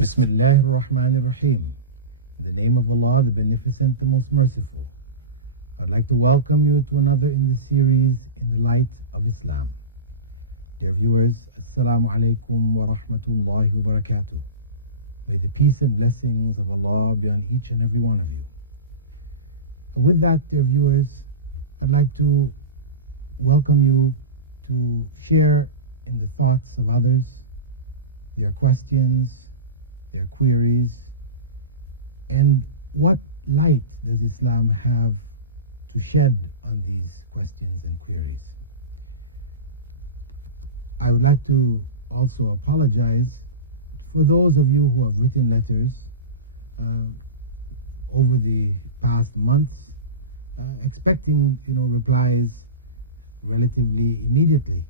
Bismillahir Rahmanir Rahim. In the name of Allah, the Beneficent, the Most Merciful. I'd like to welcome you to another in the series In the Light of Islam. Dear viewers, Assalamu alaikum wa rahmatullahi wa barakatuh. May the peace and blessings of Allah be on each and every one of you. With that, dear viewers, I'd like to welcome you to share in the thoughts of others, their questions, their queries, and what light does Islam have to shed on these questions and queries. I would like to also apologize for those of you who have written letters over the past months, expecting replies relatively immediately.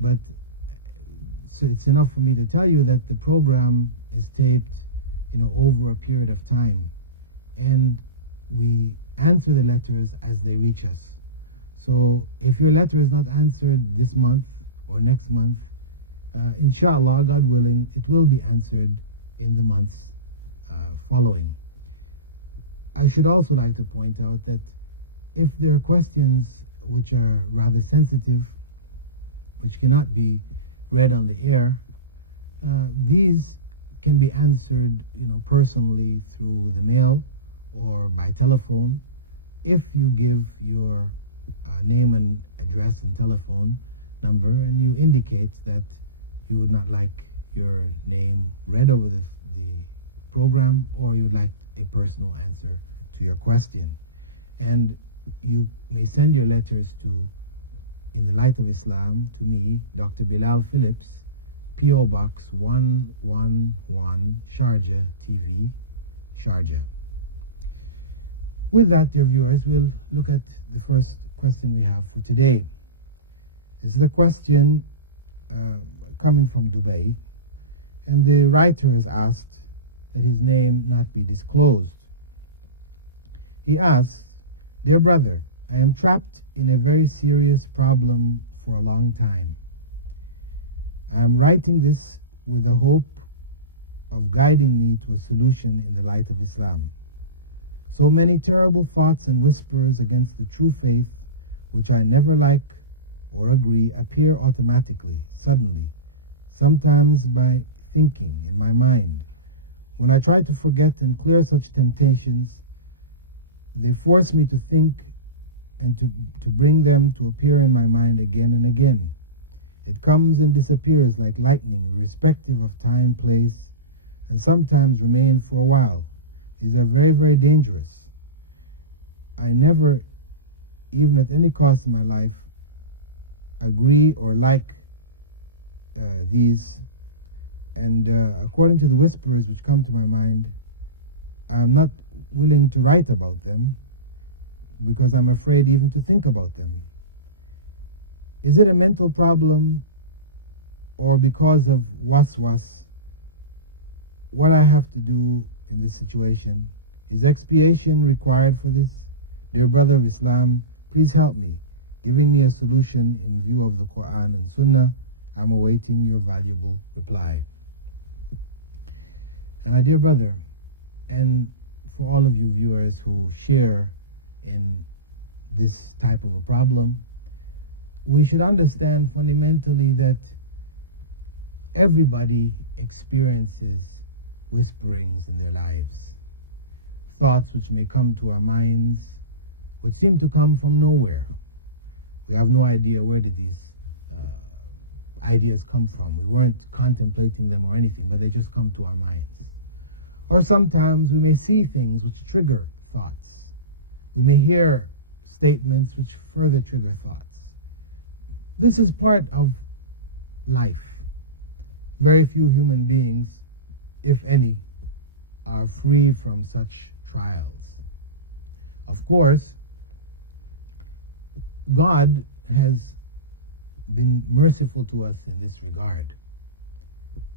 But it's enough for me to tell you that the program is taped over a period of time, and we answer the letters as they reach us. So if your letter is not answered this month or next month, inshallah, God willing, it will be answered in the months following. I should also like to point out that if there are questions which are rather sensitive, which cannot be read on the air, these can be answered personally through the mail or by telephone if you give your name and address and telephone number, and you indicate that you would not like your name read over the program, or you would like a personal answer to your question. And you may send your letters to In the Light of Islam to me, Dr. Bilal Phillips, P.O. Box 111, Sharjah TV, Sharjah. With that, dear viewers, we'll look at the first question we have for today. This is a question coming from Dubai, and the writer has asked that his name not be disclosed. He asks, "Dear brother, I am trapped in a very serious problem for a long time. I am writing this with the hope of guiding me to a solution in the light of Islam. So many terrible thoughts and whispers against the true faith, which I never like or agree, appear automatically, suddenly, sometimes by thinking in my mind. When I try to forget and clear such temptations, they force me to think and to bring them to appear in my mind again and again. It comes and disappears like lightning, irrespective of time, place, and sometimes remain for a while. These are very, very dangerous. I never, even at any cost in my life, agree or like these, and according to the whispers which come to my mind, I am not willing to write about them because I'm afraid even to think about them. Is it a mental problem or because of waswas? What I have to do in this situation? Is expiation required for this? Dear brother of Islam, please help me, giving me a solution in view of the Quran and Sunnah. I'm awaiting your valuable reply." And my dear brother, and for all of you viewers who share in this type of a problem, we should understand fundamentally that everybody experiences whisperings in their lives, thoughts which may come to our minds, which seem to come from nowhere. We have no idea where did these ideas come from. We weren't contemplating them or anything, but they just come to our minds. Or sometimes we may see things which trigger thoughts. We may hear statements which further trigger thoughts. This is part of life. Very few human beings, if any, are free from such trials. Of course, God has been merciful to us in this regard,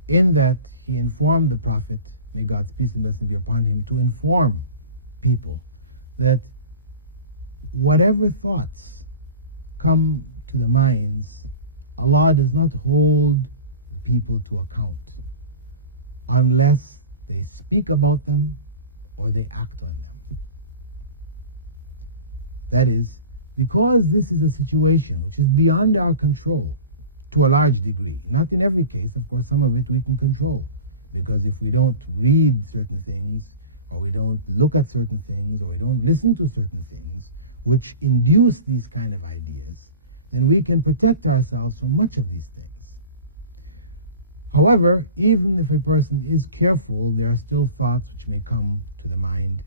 in that He informed the Prophet, may God's peace and blessing be upon him, to inform people that whatever thoughts come to the minds, Allah does not hold people to account. unless they speak about them or they act on them. That is, because this is a situation which is beyond our control to a large degree. Not in every case, of course, some of it we can control. Because if we don't read certain things, or we don't look at certain things, or we don't listen to certain things, which induce these kind of ideas, then we can protect ourselves from much of these things. However, even if a person is careful, there are still thoughts which may come to the mind,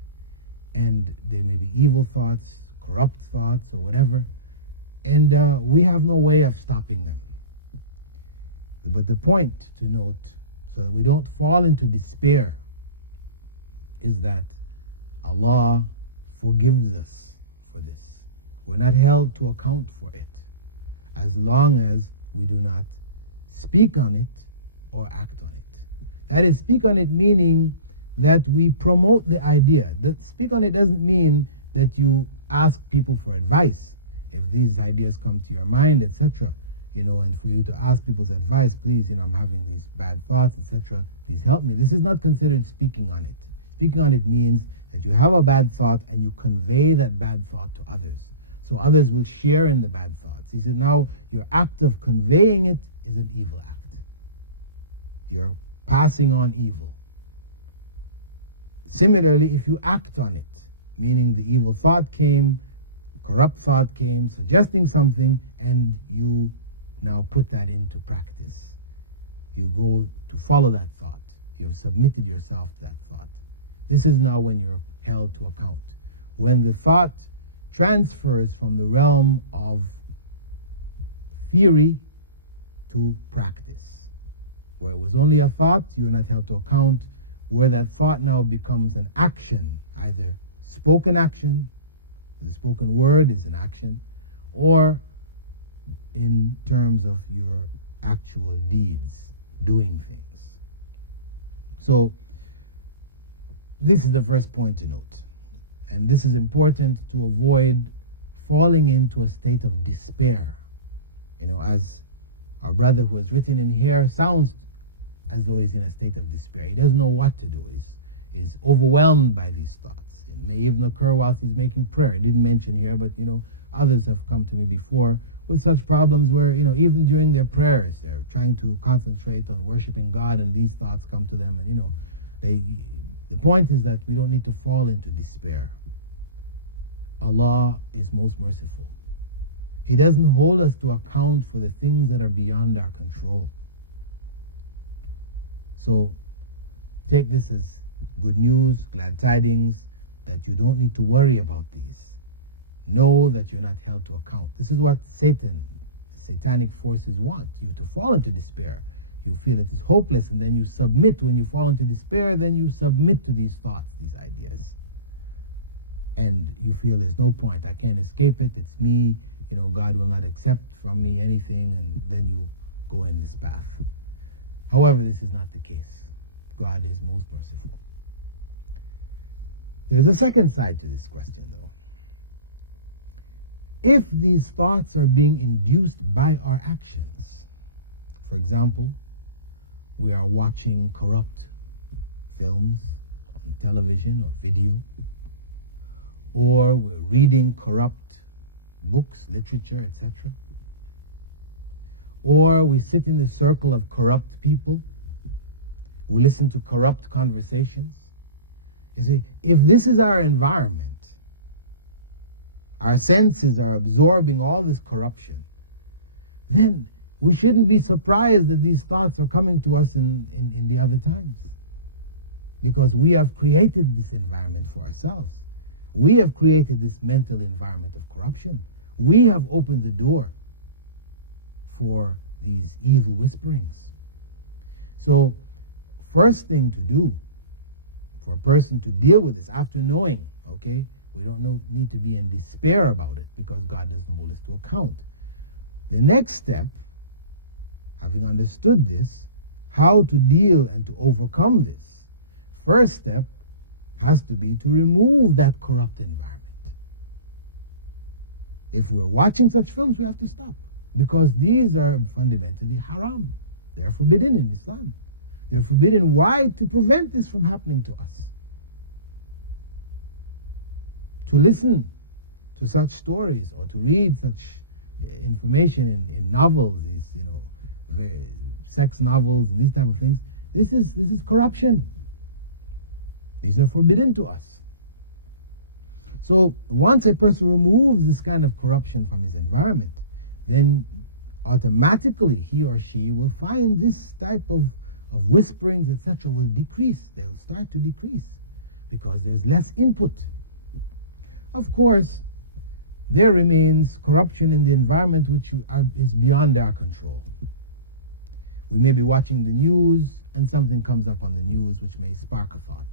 and they may be evil thoughts, corrupt thoughts, or whatever, and we have no way of stopping them. But the point to note, so that we don't fall into despair, is that Allah forgives us for this. We're not held to account for it, as long as we do not speak on it or act on it. That is, speak on it meaning that we promote the idea. That speak on it doesn't mean that you ask people for advice. If these ideas come to your mind, etc., and for you to ask people's advice, please, I'm having these bad thoughts, etc., please help me. This is not considered speaking on it. Speaking on it means that you have a bad thought and you convey that bad thought to others. So others will share in the bad thoughts. He said, now, your act of conveying it is an evil act. You're passing on evil. Similarly, if you act on it, meaning the evil thought came, corrupt thought came, suggesting something, and you now put that into practice. You go to follow that thought. You've submitted yourself to that thought. This is now when you're held to account. When the thought transfers from the realm of theory to practice. Where it was only a thought, you're not held to account. Where that thought now becomes an action, either spoken action, the spoken word is an action, or in terms of your actual deeds, doing things. So, this is the first point to note. And this is important to avoid falling into a state of despair. As our brother who has written in here sounds as though he's in a state of despair. He doesn't know what to do. He's overwhelmed by these thoughts. It may even occur whilst he's making prayer. I didn't mention here, but others have come to me before with such problems where, even during their prayers, they're trying to concentrate on worshiping God, and these thoughts come to them. And, the point is that we don't need to fall into despair. Allah is most merciful. He doesn't hold us to account for the things that are beyond our control. So, take this as good news, glad tidings, that you don't need to worry about these. Know that you're not held to account. This is what satanic forces want, you to fall into despair. You feel it is hopeless, and then you submit. When you fall into despair, then you submit to these thoughts, these ideas. And you feel there's no point, I can't escape it, it's me, God will not accept from me anything, and then you go in this path. However, this is not the case. God is most merciful. There's a second side to this question, though. If these thoughts are being induced by our actions, for example, we are watching corrupt films on television or video, or we're reading corrupt books, literature, etc., or we sit in the circle of corrupt people, we listen to corrupt conversations. You see, if this is our environment, our senses are absorbing all this corruption, then we shouldn't be surprised that these thoughts are coming to us in the other times. Because we have created this environment for ourselves. We have created this mental environment of corruption. We have opened the door for these evil whisperings. So, first thing to do for a person to deal with this, after knowing, okay, we don't need to be in despair about it because God doesn't hold us to account. The next step, having understood this, how to deal and to overcome this, first step has to be to remove that corrupt environment. If we're watching such films, we have to stop. Because these are fundamentally haram. They're forbidden in Islam. They're forbidden. Why? To prevent this from happening to us. To listen to such stories or to read such information in novels, these, sex novels, these type of things. This is corruption. These are forbidden to us. So once a person removes this kind of corruption from his environment, then automatically he or she will find this type of whisperings, etc., will decrease. They will start to decrease because there's less input. Of course, there remains corruption in the environment which is beyond our control. We may be watching the news and something comes up on the news which may spark a thought.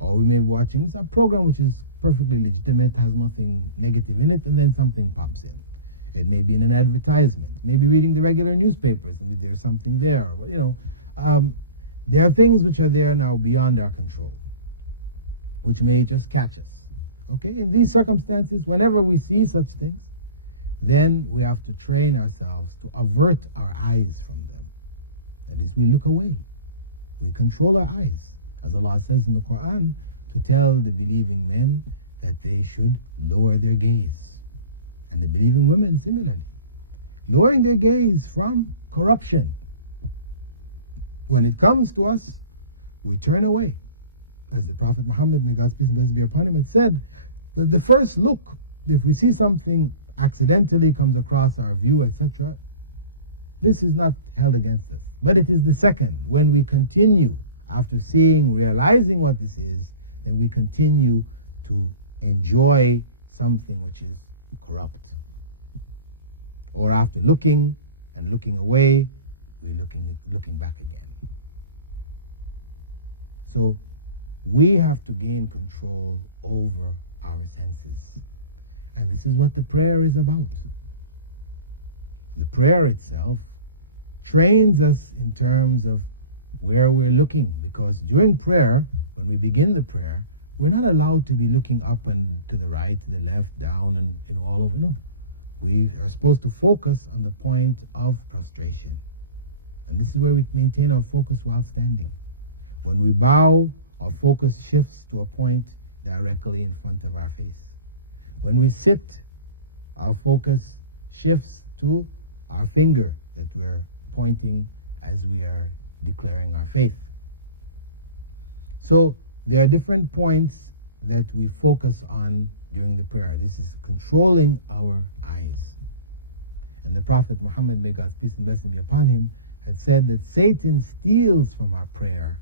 Or we may be watching some program which is perfectly legitimate, has nothing negative in it, and then something pops in. It may be in an advertisement, maybe reading the regular newspapers, and there's something there. There are things which are there now beyond our control, which may just catch us. Okay, in these circumstances, whenever we see such things, then we have to train ourselves to avert our eyes from them. That is, we look away. We control our eyes. As Allah says in the Quran, to tell the believing men that they should lower their gaze. And the believing women similarly. Lowering their gaze from corruption. When it comes to us, we turn away. As the Prophet Muhammad, may God's peace and blessings be upon him, had said, that the first look, if we see something accidentally comes across our view, etc., this is not held against us. But it is the second, when we continue, after seeing, realizing what this is, then we continue to enjoy something which is corrupt. Or after looking and looking away, we're looking back again. So we have to gain control over our senses. And this is what the prayer is about. The prayer itself trains us in terms of where we're looking, because during prayer, when we begin the prayer, we're not allowed to be looking up and to the right, to the left, down, and all over. No. We are supposed to focus on the point of prostration. And this is where we maintain our focus while standing. When we bow, our focus shifts to a point directly in front of our face. When we sit, our focus shifts to our finger that we're pointing as we are declaring our faith. So there are different points that we focus on during the prayer. This is controlling our eyes. And the Prophet Muhammad, may God's peace and blessing be upon him, had said that Satan steals from our prayer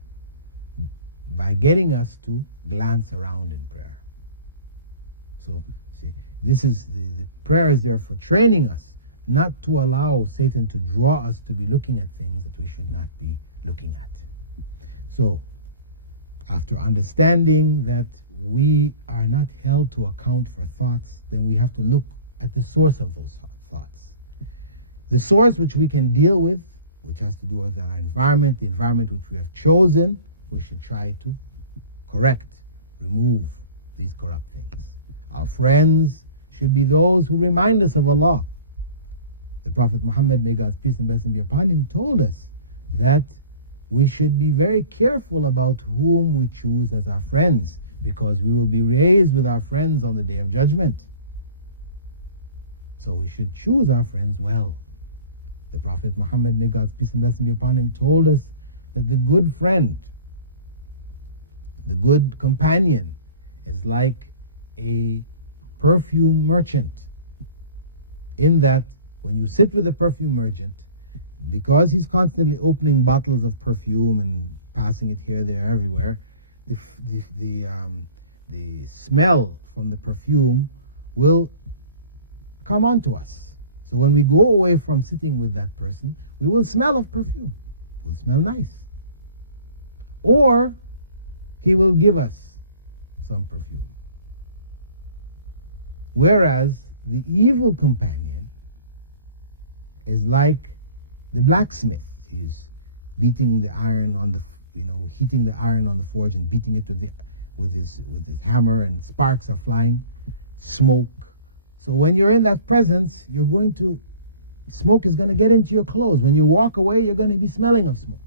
by getting us to glance around in prayer. So, see, this is, the prayer is there for training us, not to allow Satan to draw us to be looking at things that we should not be looking at. So, after understanding that we are not held to account for thoughts, then we have to look at the source of those thoughts. The source which we can deal with, which has to do with our environment, the environment which we have chosen, we should try to correct, remove these corrupt things. Our friends should be those who remind us of Allah. The Prophet Muhammad, may God's peace and blessing be upon him, told us that we should be very careful about whom we choose as our friends, because we will be raised with our friends on the Day of Judgment. So we should choose our friends well. The Prophet Muhammad, may God's peace and blessing be upon him, told us that the good friend, the good companion, is like a perfume merchant, in that when you sit with a perfume merchant, because he's constantly opening bottles of perfume and passing it here, there, everywhere, the smell from the perfume will come onto us. So when we go away from sitting with that person, we will smell of perfume. It will smell nice. Or he will give us some perfume. Whereas the evil companion is like the blacksmith. He's beating the iron on the, heating the iron on the forge and beating it with his hammer, and sparks are flying, smoke. So when you're in that presence, smoke is going to get into your clothes. When you walk away, you're going to be smelling of smoke.